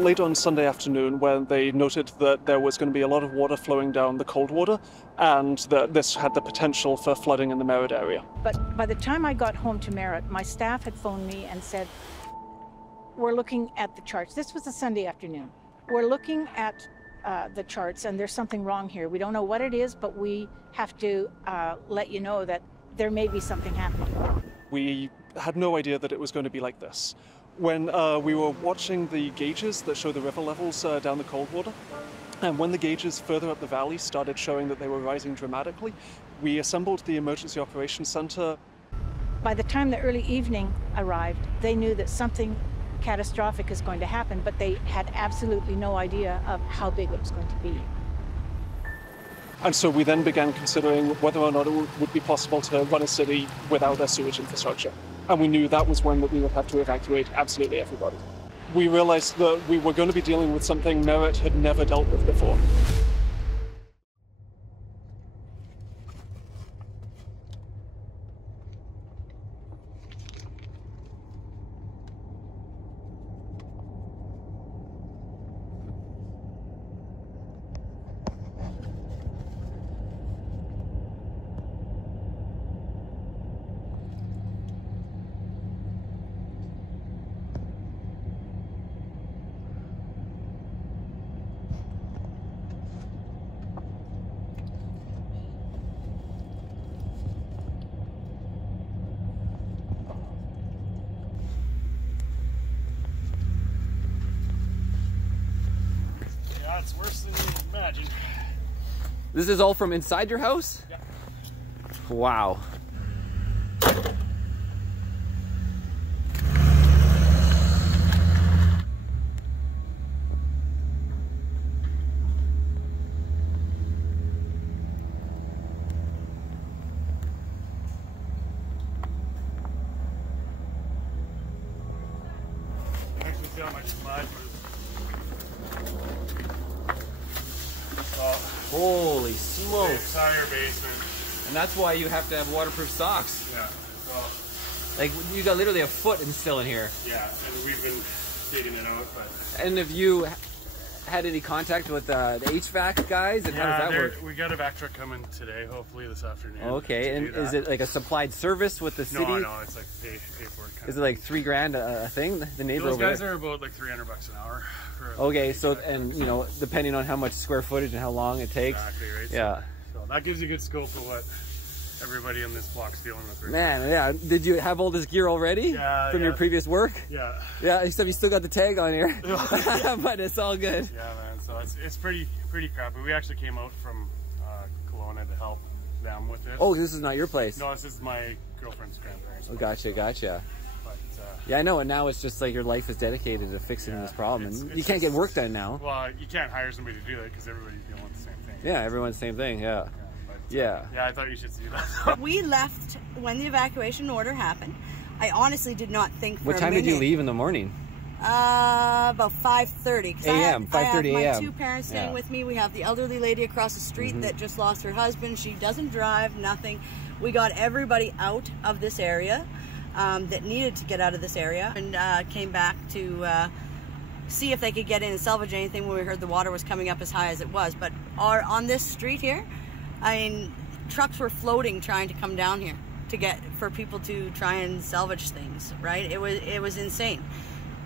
late on Sunday afternoon when they noted that there was going to be a lot of water flowing down the cold water and that this had the potential for flooding in the Merritt area. But by the time I got home to Merritt, my staff had phoned me and said, we're looking at the charts. This was a Sunday afternoon. We're looking at the charts and there's something wrong here. We don't know what it is, but we have to let you know that there may be something happening. We had no idea that it was going to be like this. When we were watching the gauges that show the river levels down the cold water, and when the gauges further up the valley started showing that they were rising dramatically, we assembled the emergency operations center. By the time the early evening arrived, they knew that something catastrophic is going to happen, but they had absolutely no idea of how big it was going to be. And so we then began considering whether or not it would be possible to run a city without a sewage infrastructure. And we knew that was when we would have to evacuate absolutely everybody. We realized that we were going to be dealing with something Merritt had never dealt with before. It's worse than you imagine. This is all from inside your house? Yeah. Wow. Actually, see how much mud was. Holy smokes. Entire basement. And that's why you have to have waterproof socks. Yeah. Well, like, you got literally a foot still in here. yeah, and we've been digging it out, but... And have you had any contact with the HVAC guys? And how does that work? We got a vac truck coming today, hopefully this afternoon. Okay, and is it like a supplied service with the city? No, it's like pay for it. Is it like $3,000 a thing? The neighbor Those over guys there? are about like $300 an hour. Okay, so, and you know, depending on how much square footage and how long it takes. Exactly, right? Yeah. So that gives you a good scope of what everybody on this block's dealing with right Man, yeah. Did you have all this gear already? Yeah, from your previous work? Yeah. Yeah, except you still got the tag on here. But it's all good. Yeah, man. So it's pretty crappy. We actually came out from Kelowna to help them with this. Oh, this is not your place? No, this is my girlfriend's grandparents' Oh, place. gotcha. But, yeah, I know, and now it's just like your life is dedicated to fixing this problem, and you can't get work done now. Well, you can't hire somebody to do that because everybody's dealing with the same thing. Yeah, everyone's same thing, yeah. Yeah, I thought you should see that. We left when the evacuation order happened. I honestly did not think for What time did you leave in the morning? About 5:30. A.M., 5:30 I have a.m. my two parents staying with me. We have the elderly lady across the street that just lost her husband. She doesn't drive, nothing. We got everybody out of this area that needed to get out of this area, and came back to see if they could get in and salvage anything when we heard the water was coming up as high as it was. But on this street here, I mean, trucks were floating trying to come down here for people to try and salvage things, right? It was insane.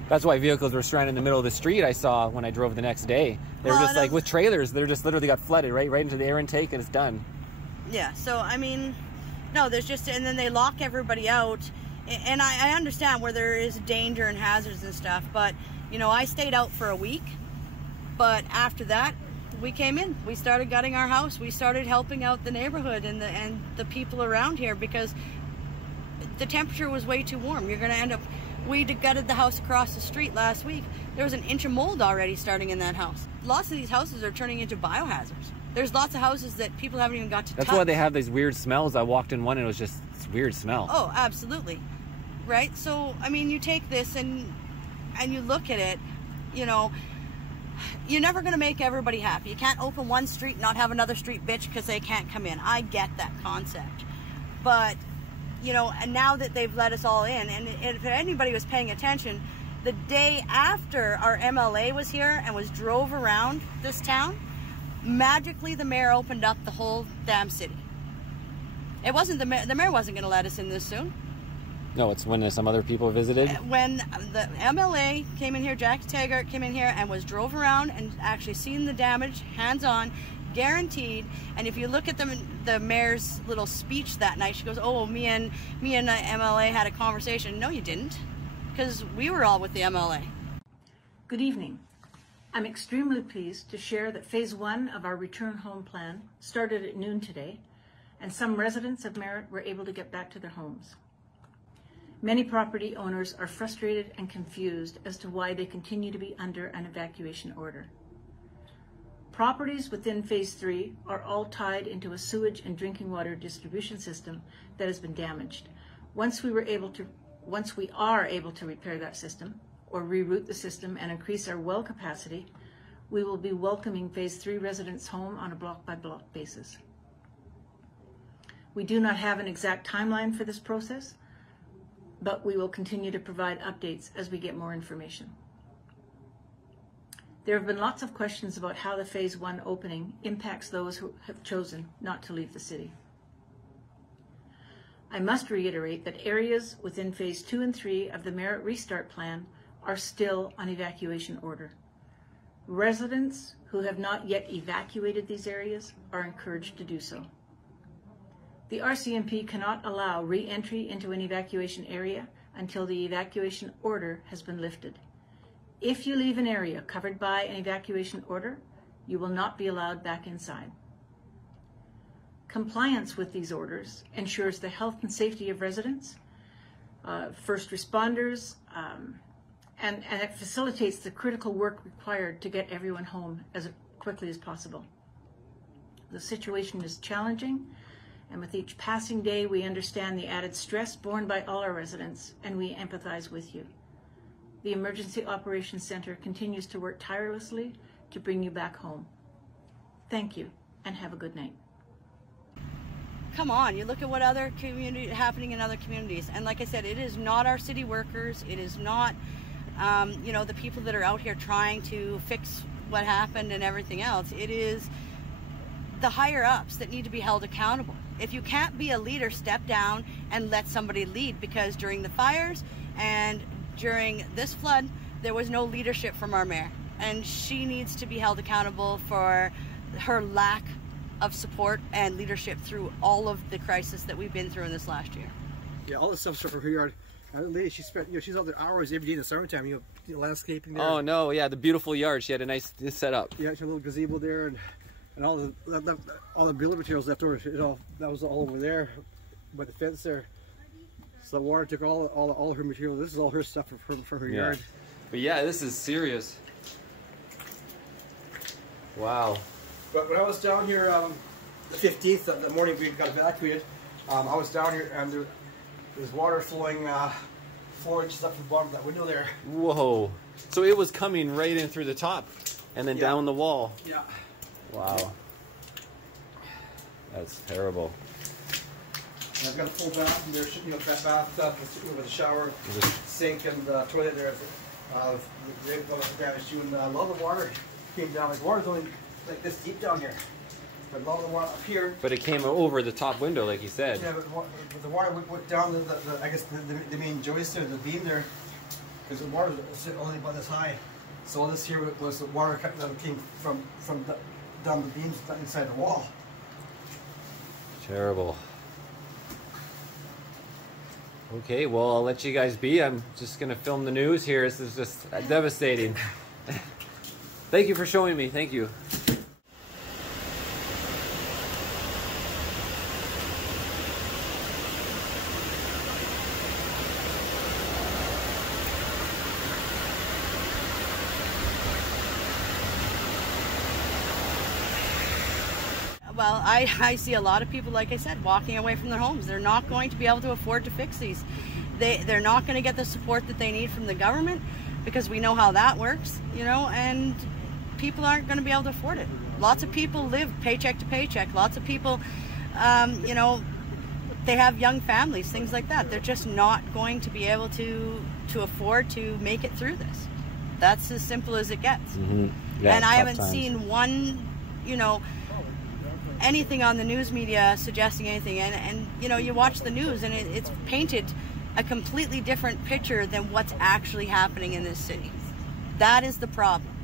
That's why vehicles were stranded in the middle of the street. I saw when I drove the next day. They were just like with trailers. They're just literally got flooded right into the air intake, and it's done. Yeah. So I mean, no, there's just, and then they lock everybody out. And I understand where there is danger and hazards and stuff, but you know, I stayed out for a week. But after that, we came in. We started gutting our house. We started helping out the neighborhood and the people around here because the temperature was way too warm. You're going to end up. We gutted the house across the street last week. There was an inch of mold already starting in that house. Lots of these houses are turning into biohazards. There's lots of houses that people haven't even got to touch. That's why they have these weird smells. I walked in one and it was just this weird smell. Oh, absolutely. Right? So, I mean, you take this and you look at it, you know, you're never going to make everybody happy. You can't open one street and not have another street bitch because they can't come in. I get that concept. But, you know, and now that they've let us all in, and if anybody was paying attention, The day after our MLA was here and drove around this town, magically the mayor opened up the whole damn city. It wasn't the mayor wasn't going to let us in this soon. No, it's when some other people visited. When the MLA came in here, Jackie Taggart came in here and drove around and actually seen the damage, hands-on, guaranteed. And if you look at the mayor's little speech that night, she goes, "Oh, me and the MLA had a conversation." No, you didn't, because we were all with the MLA. Good evening. I'm extremely pleased to share that phase 1 of our return home plan started at noon today, and some residents of Merritt were able to get back to their homes. Many property owners are frustrated and confused as to why they continue to be under an evacuation order. Properties within phase 3 are all tied into a sewage and drinking water distribution system that has been damaged. Once we are able to repair that system or reroute the system and increase our well capacity, we will be welcoming phase 3 residents home on a block-by-block basis. We do not have an exact timeline for this process, but we will continue to provide updates as we get more information. There have been lots of questions about how the phase 1 opening impacts those who have chosen not to leave the city. I must reiterate that areas within phase 2 and 3 of the Merritt Restart Plan are still on evacuation order. Residents who have not yet evacuated these areas are encouraged to do so. The RCMP cannot allow re-entry into an evacuation area until the evacuation order has been lifted. If you leave an area covered by an evacuation order, you will not be allowed back inside. Compliance with these orders ensures the health and safety of residents, first responders, and it facilitates the critical work required to get everyone home as quickly as possible. The situation is challenging, and with each passing day, we understand the added stress borne by all our residents, and we empathize with you. The Emergency Operations Center continues to work tirelessly to bring you back home. Thank you, and have a good night. Come on, you look at what other community happening in other communities, and like I said, it is not our city workers, it is not you know, the people that are out here trying to fix what happened and everything else. It is the higher ups that need to be held accountable. If you can't be a leader, step down and let somebody lead, because during the fires and during this flood, there was no leadership from our mayor, and she needs to be held accountable for her lack of support and leadership through all of the crisis that we've been through in this last year. Yeah, all this stuff's from her yard. The lady, she spent, she's out there hours every day in the summertime, landscaping there. Oh no, yeah, the beautiful yard. She had a nice setup. Yeah, she had a little gazebo there, and all the building materials left over. That was all over there by the fence there. So the water took all her material. This is all her stuff from her yard. But yeah, this is serious. Wow. But when I was down here the 15th, the morning we got evacuated, I was down here and there's water flowing 4 inches up to the bottom of that window there. Whoa. So it was coming right in through the top and then down the wall. Yeah. Wow. That's terrible. And I've got a full bath, and there's that bathtub with a shower, sink, and toilet there. The damage too, and a lot of the water came down. Like, water's only like this deep down here, but a lot of the water up here. But it came over the top window, like you said. Yeah, but the water went down I guess the main joist there, the beam there, because the water was only about this high. So all this here was the water that came from down the beams inside the wall. Terrible. Okay, well, I'll let you guys be. I'm just going to film the news here. This is just devastating. Thank you for showing me. Thank you. Well, I see a lot of people, like I said, walking away from their homes. They're not going to be able to afford to fix these. They're not going to get the support that they need from the government, because we know how that works, and people aren't going to be able to afford it. Lots of people live paycheck to paycheck. Lots of people, they have young families, things like that. They're just not going to be able to to afford to make it through this. That's as simple as it gets. Yeah, and I haven't times. seen one, you know, anything on the news media suggesting anything. And you know, you watch the news and it's painted a completely different picture than what's actually happening in this city. That is the problem,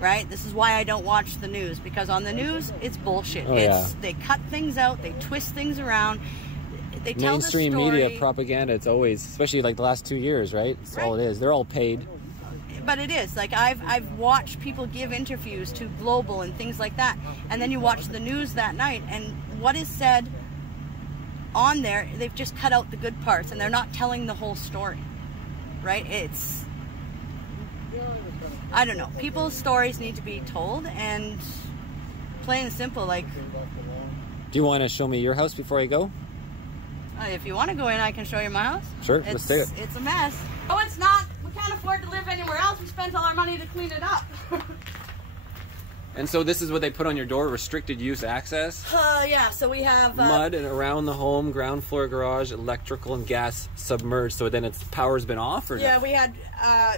right? This is why I don't watch the news, because on the news, it's bullshit. They cut things out, they twist things around. They tell mainstream the story. media propaganda, it's always, especially like the last 2 years, right? That's all it is. They're all paid. But it is like I've watched people give interviews to Global and things like that, and then you watch the news that night, and what is said on there, they've just cut out the good parts, and they're not telling the whole story, right? It's, I don't know. People's stories need to be told, and plain and simple. Like, Do you want to show me your house before I go? If you want to go in, I can show you my house. Sure, let's do it. It's a mess. Oh, it's not. We can't afford to live anywhere else. We spent all our money to clean it up. And so this is what they put on your door, restricted use access? Yeah, so we have... mud and around the home, ground floor garage, electrical and gas submerged. So then its power's been off, or yeah, no? we had...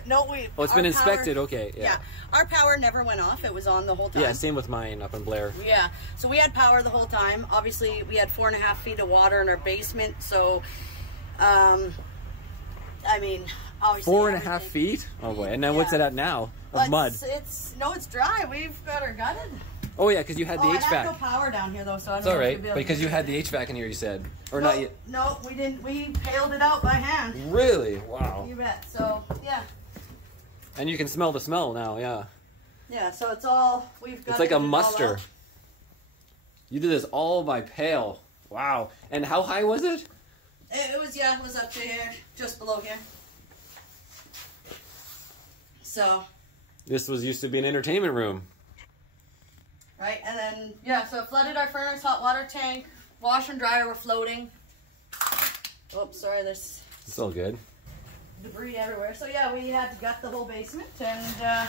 no, we... Oh, it's been inspected, okay. Yeah. Our power never went off. It was on the whole time. Yeah, same with mine up in Blair. Yeah, so we had power the whole time. Obviously, we had 4.5 feet of water in our basement, so... I mean, obviously... 4.5 feet? Oh boy, and then what's it at now? Of mud? It's dry. We've got her gutted. Oh yeah, because you had the HVAC. I have no power down here though, so I don't It's know all if right, we'll be able because to you do had it. the HVAC in here, you said, or no, not yet? No, we didn't. We paled it out by hand. Really? Wow. You bet. So yeah. And you can smell the smell now, yeah. Yeah. So it's all we've got. It's like a muster. You did this all by pail. Wow. And how high was it? It was up to here, just below here. So. This was used to be an entertainment room. Right, and then, yeah, so it flooded our furnace, hot water tank, washer and dryer were floating. Oops, sorry, there's... It's all good. Debris everywhere. So yeah, we had to gut the whole basement and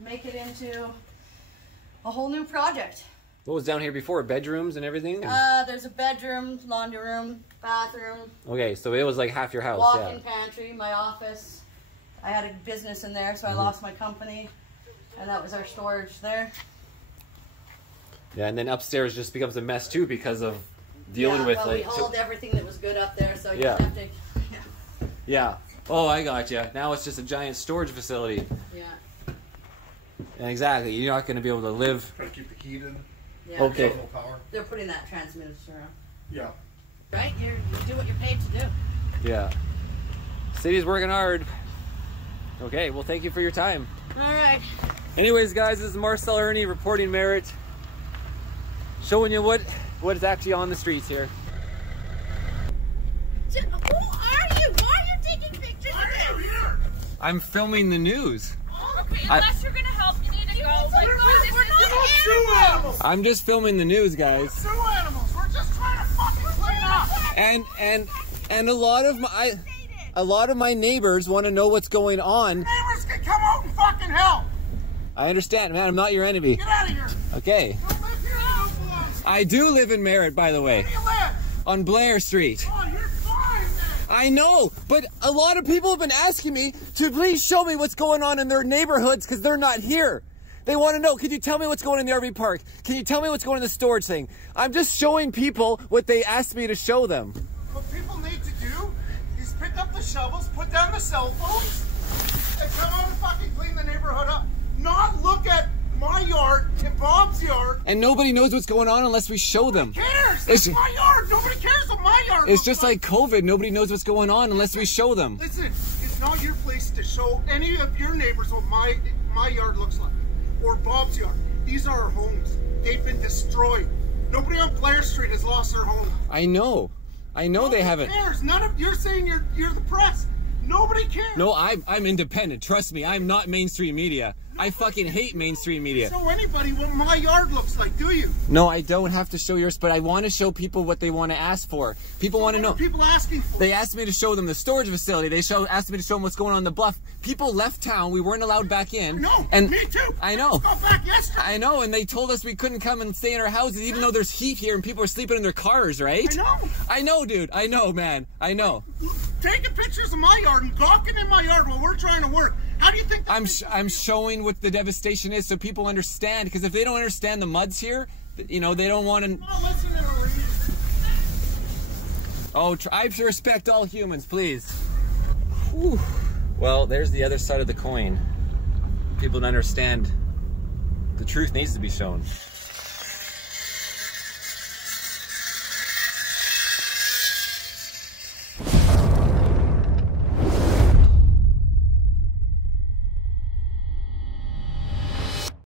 make it into a whole new project. What was down here before? Bedrooms and everything? There's a bedroom, laundry room, bathroom. Okay, so it was like half your house, walk-in pantry, my office. I had a business in there, so I lost my company, and that was our storage there. Yeah, and then upstairs just becomes a mess too because of dealing with we like... hauled everything that was good up there, so you Yeah. just have to... Yeah. Oh, I got you. Now it's just a giant storage facility. Yeah. Exactly. You're not going to be able to live... Try to keep the heat in. Yeah. Okay. No power. They're putting that transmitter around. Yeah. Right? You do what you're paid to do. Yeah. City's working hard. Okay, well, thank you for your time. All right. Anyways, guys, this is Marcel Irnie reporting Merritt, showing you what is actually on the streets here. Who are you? Why are you taking pictures of me? I'm filming the news. Okay, unless you're gonna help, you need to go. Like, we're not animals. I'm just filming the news, guys. Two animals. We're just trying to fucking clean up. And a lot of my neighbors want to know what's going on. Neighbors can come out and fucking help. I understand, man. I'm not your enemy. Get out of here. Okay. You don't live here. You don't belong. I do live in Merritt, by the way. Where do you live? On Blair Street. Oh, you're fine then. I know, but a lot of people have been asking me to please show me what's going on in their neighborhoods because they're not here. They want to know, can you tell me what's going on in the RV park? Can you tell me what's going on in the storage thing? I'm just showing people what they asked me to show them. What people need to do is pick up the shovels, put down the cell phones, and come out and fucking clean the neighborhood up. Not look at my yard and Bob's yard. And nobody knows what's going on unless we show them. Who cares? It's my yard. Nobody cares what my yard It's looks just like COVID. Nobody knows what's going on unless we show them. Listen, it's not your place to show any of your neighbors what my yard looks like. Or Bob's yard. These are our homes. They've been destroyed. Nobody on Blair Street has lost their home. I know. I know they haven't. Nobody cares. None of you're saying you're the press. Nobody cares. No, I'm independent. Trust me, I'm not mainstream media. I fucking hate mainstream media. Show anybody what my yard looks like, do you? No, I don't have to show yours, but I want to show people what they want to ask for. People want to know. What are people asking for? They asked me to show them the storage facility. They asked me to show them what's going on in the bluff. People left town. We weren't allowed back in. No, and me too. I know. Got back yesterday. I know, and they told us we couldn't come and stay in our houses, even though there's heat here and people are sleeping in their cars, right? I know. I know, dude. I know, man. I know. taking pictures of my yard and gawking in my yard while we're trying to work. How do you think? I'm showing what the devastation is so people understand. Because if they don't understand the muds here, you know, they don't want to. Not listening to me. Oh, I respect all humans, please. Whew. Well, there's the other side of the coin. People don't understand. The truth needs to be shown.